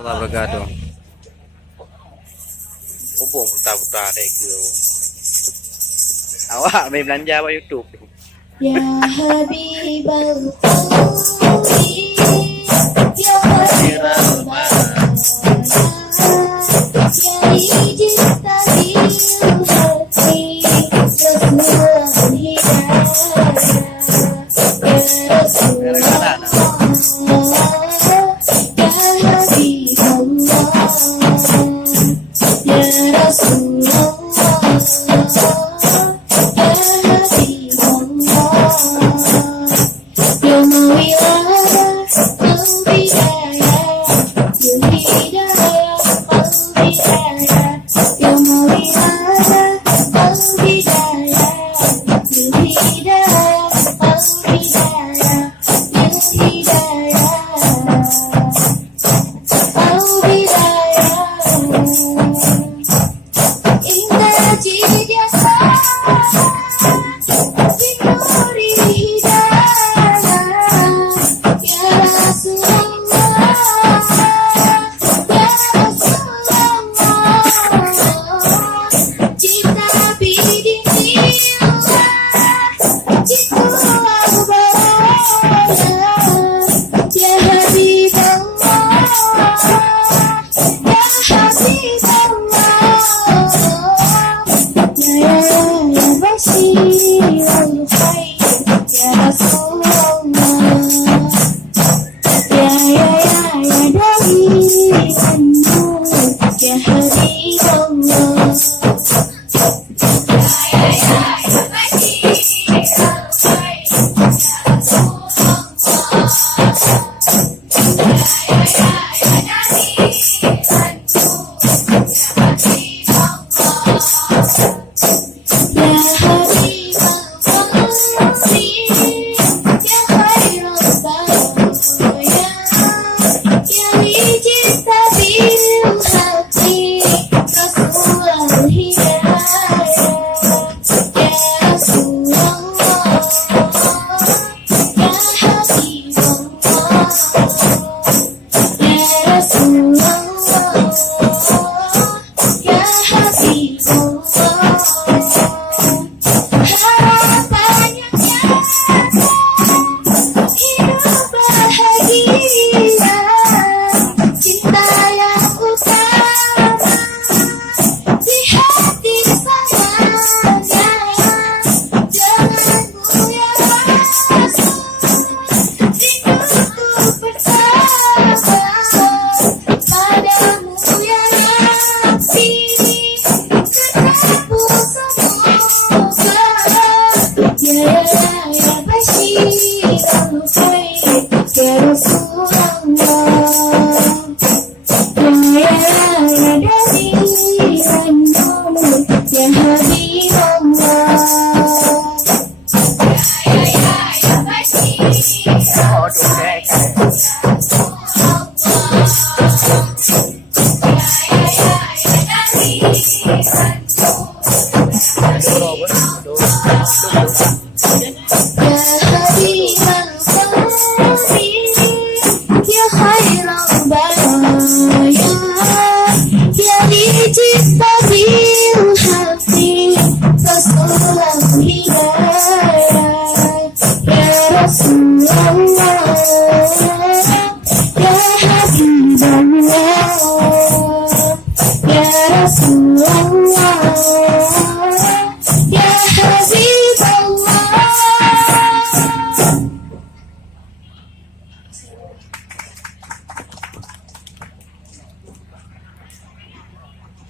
Allah wabarakatuh. Hubung putar-putar dek ke. Awak main belanja buat YouTube. Ya Habibal Qawli Ya Khairal Ya Ijita Bil Hati Rasulullah Hidayah Ya Rasulullah Ya Habiballah Ya Rasulullah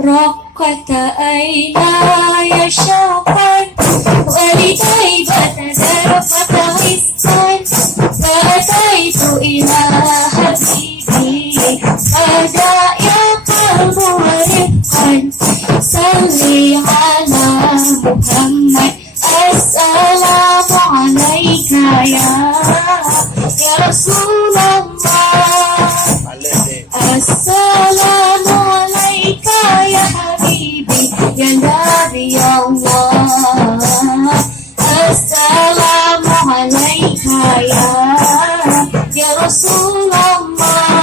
رقت عيناي شوقا ولطيبة ذرفت عزا فأتيت إلى حبيبي هذا يا قلب ورقا صلي على محمد السلام عليك يا رسول الله السلام عليك يا حبيبي يا نبي الله السلام عليك يا رسول الله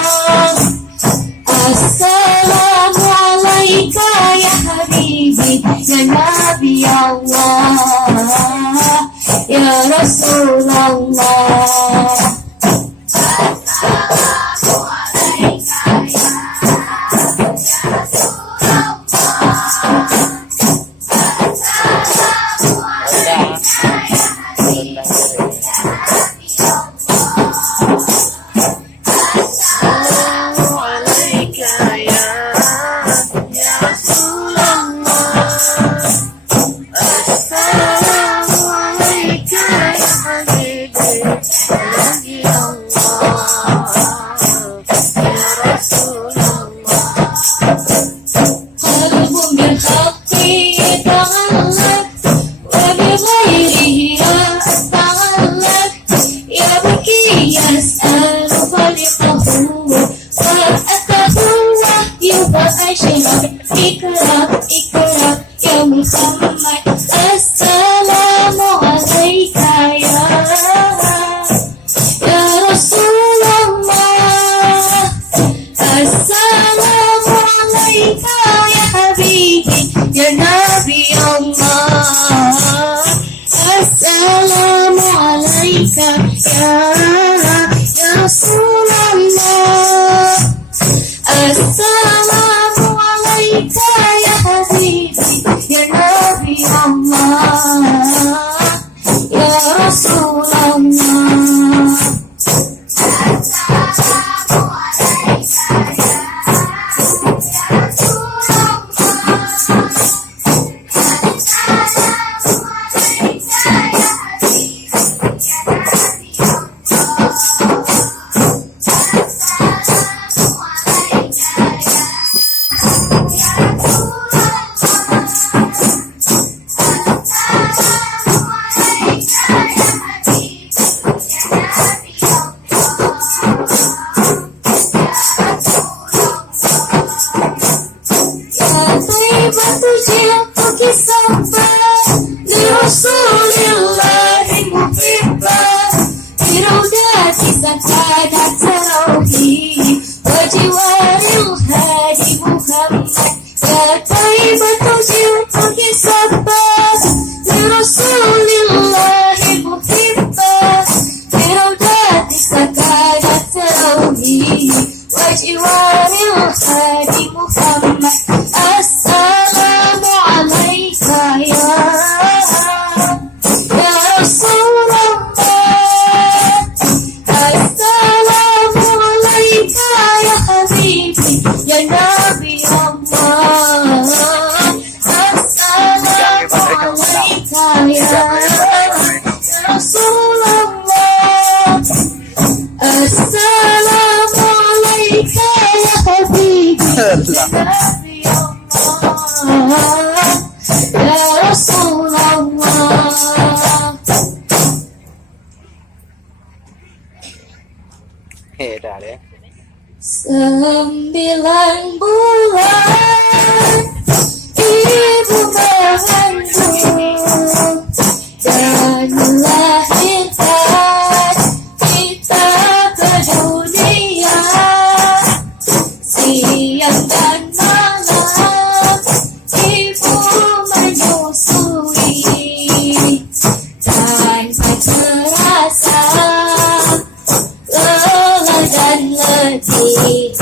Assalamualaikum ya Habibi, ya Nabi Allah, ya Rasulullah. Dah deh. 9 bulan ibu mengandung dan melahirkan kita ke dunia. Siang dan malam ibu menyusui tanpa terasa dan letih.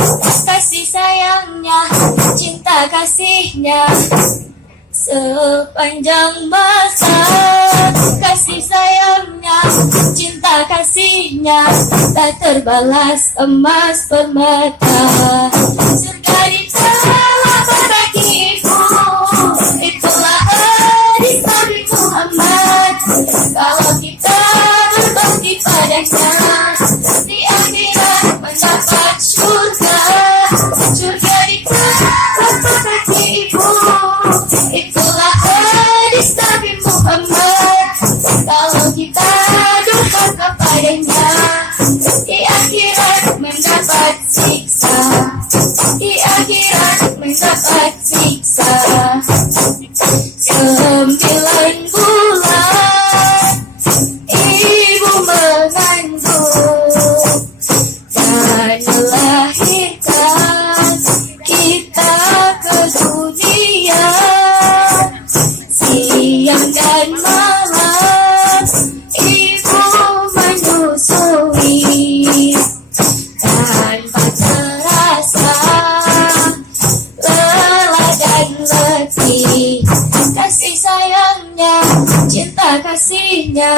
Kasih sayangnya, cinta kasihnya sepanjang masa. Kasih sayangnya, cinta kasihnya tak terbalas emas permata. Surga di telapak kaki ibu, itulah hadis Nabi Muhammad. Kalau kita berbakti padanya, di akhirat mendapat surga. Surga di telapak kaki ibu, itulah hadis Nabi Muhammad. Kalau kita durhaka padanya, di akhirat mendapat siksa. cinta kasihnya.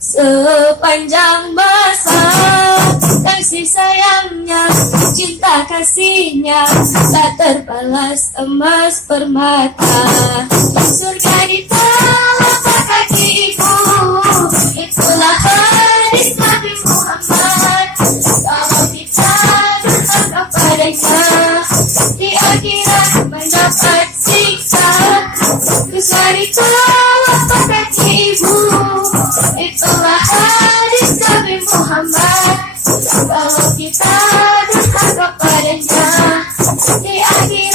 Sepanjang masa kasih sayangnya, cinta kasihnya tak terbalas emas permata. Surga di telapak kaki ibu, itulah hadis Nabi Muhammad. Kalau kita durhaka padanya, di akhirat mendapat siksa. Surga di telapak kaki ibu, itulah hadis Nabi Muhammad. Kalau kita durhaka padanya, di akhirat